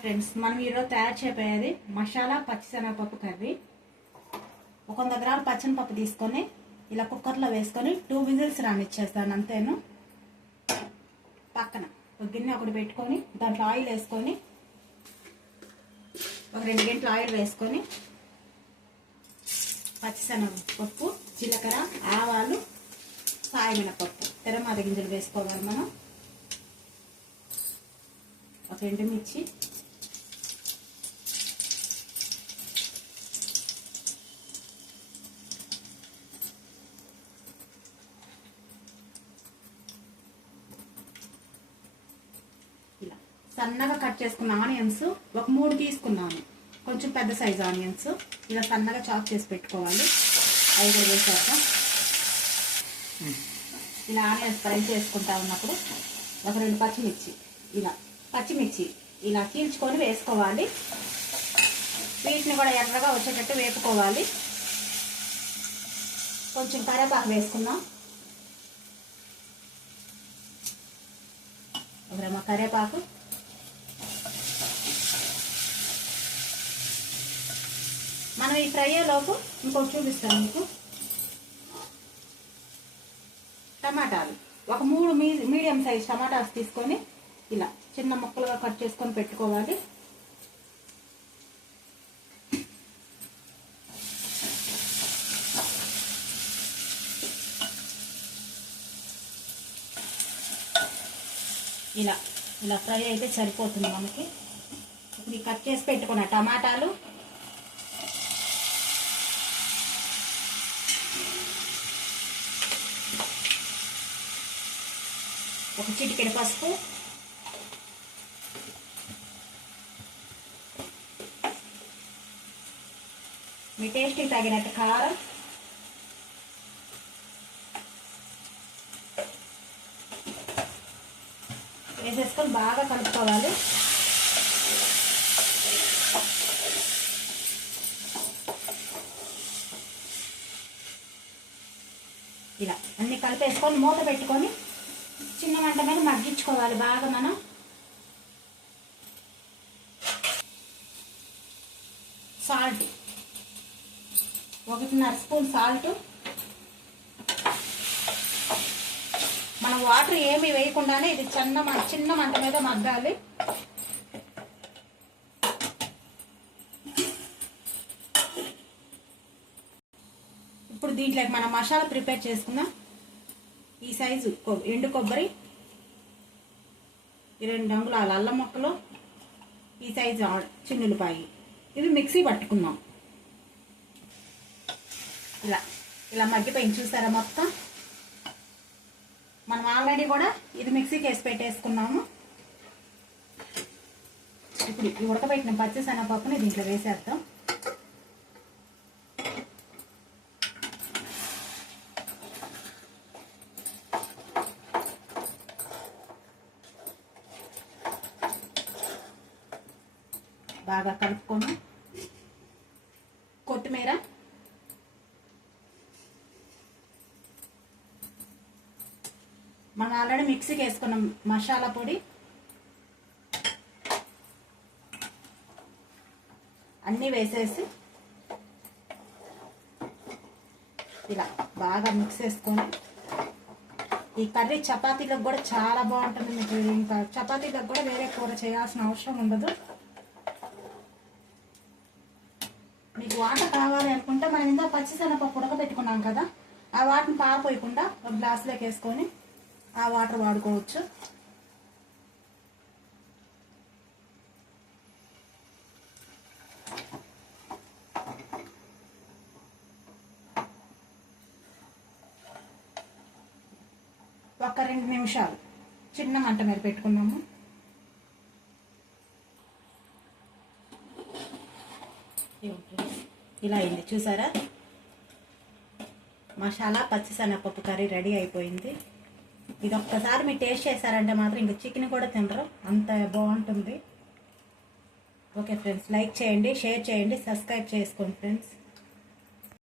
Friends మనం ఈరోజు తయారు చేయబోయేది మసాలా పచ్చిశనగపప్పు కర్రీ. ఒక వంద గ్రాముల పచ్చనిపప్పు తీసుకొని ఇలా కుక్కర్లో వేసుకొని టూ విజిల్స్ రానిచ్చేస్తాను అంతేను? పక్కన ఒక గిన్నె ఒకటి పెట్టుకొని దాంట్లో ఆయిల్ వేసుకొని ఒక రెండు గంటలు ఆయిల్ వేసుకొని పచ్చిశనగపప్పు జీలకర్ర ఆవాలు సాయమినపప్పు తెరమాద గింజలు వేసుకోవాలి మనం. ఒక ఎండుమిర్చి ఇలా సన్నగా కట్ చేసుకున్న ఆనియన్స్ ఒక మూడు తీసుకున్నాను. కొంచెం పెద్ద సైజ్ ఆనియన్స్. ఇలా సన్నగా చాప్ చేసి పెట్టుకోవాలి. అవి కూడా వేసాక ఇలా ఆనియన్స్ ఫ్రై చేసుకుంటా ఉన్నప్పుడు ఒక రెండు పచ్చిమిర్చి. ఇలా పచ్చిమిర్చి ఇలా చీల్చుకొని వేసుకోవాలి. వీటిని కూడా ఎర్రగా వచ్చేటట్టు వేపుకోవాలి. కొంచెం కరేపాకు వేసుకుందాం. ఒక కరేపాకు మనం ఈ ఫ్రై లోపు ఇంకొకటి చూపిస్తాను మీకు. టమాటాలు. ఒక మూడు మీడియం సైజ్ టమాటాస్ తీసుకొని ఇలా చిన్న ముక్కలుగా కట్ చేసుకొని పెట్టుకోవాలి. ఇలా ఇలా ఫ్రై అయితే సరిపోతుంది మనకి. ఇప్పుడు కట్ చేసి పెట్టుకున్న టమాటాలు చిటికెడు పసుపు. మీ టేస్ట్కి తగినట్టు కారం. వేసేసుకొని బాగా కలుపుకోవాలి. ఇలా అన్ని కలిపేసుకొని మూత పెట్టుకొని మంట మీద మగ్గించుకోవాలి. బాగా మనం సాల్ట్ ఒకటిన్నర స్పూన్ సాల్ట్. మనం వాటర్ ఏమి వేయకుండానే ఇది చిన్న చిన్న మంట మీద మగ్గాలి. ఇప్పుడు దీంట్లోకి మనం మసాలా ప్రిపేర్ చేసుకుందాం. ఈ సైజు ఎండు కొబ్బరి రెండు అంగుళాల అల్లం ముక్కలు ఈ సైజు చిన్నులపాయి. ఇవి మిక్సీ పట్టుకుందాం. ఇలా ఇలా మగ్గిపోయింది చూసారా మొత్తం? మనం ఆల్రెడీ కూడా ఇది మిక్సీకి వేసి పెట్టేసుకున్నాము. ఇప్పుడు ఈ ఉడకబెట్టిన పచ్చిశనగపప్పుని దీంట్లో వేసేద్దాం. బాగా కలుపుకొని కొత్తిమీర. మనం ఆల్రెడీ మిక్సీకి వేసుకున్నాం మసాలా పొడి. అన్నీ వేసేసి ఇలా బాగా మిక్స్ చేసుకొని ఈ కర్రీ చపాతీలకు కూడా చాలా బాగుంటుంది మీకు ఇంకా చపాతీలకు కూడా వేరే కూర చేయాల్సిన అవసరం ఉండదు మీకు వాటర్ కావాలి అనుకుంటే మనం ఇందా పచ్చిశనగపప్పు ఉడకబెట్టుకున్నాం కదా ఆ వాటర్ని పారిపోయకుండా ఒక గ్లాసులోకి వేసుకొని ఆ వాటర్ వాడుకోవచ్చు. ఒక రెండు నిమిషాలు చిన్న మంట మీద పెట్టుకున్నాము. ఇలా అయింది. చూసారా? మసాలా పచ్చిశనగపప్పు కర్రీ రెడీ అయిపోయింది. ఇది ఒక్కసారి మీరు టేస్ట్ చేశారంటే మాత్రం ఇంకా చికెన్ కూడా తినరు. అంత బాగుంటుంది. ఓకే ఫ్రెండ్స్ లైక్ చేయండి షేర్ చేయండి సబ్స్క్రైబ్ చేసుకోండి ఫ్రెండ్స్.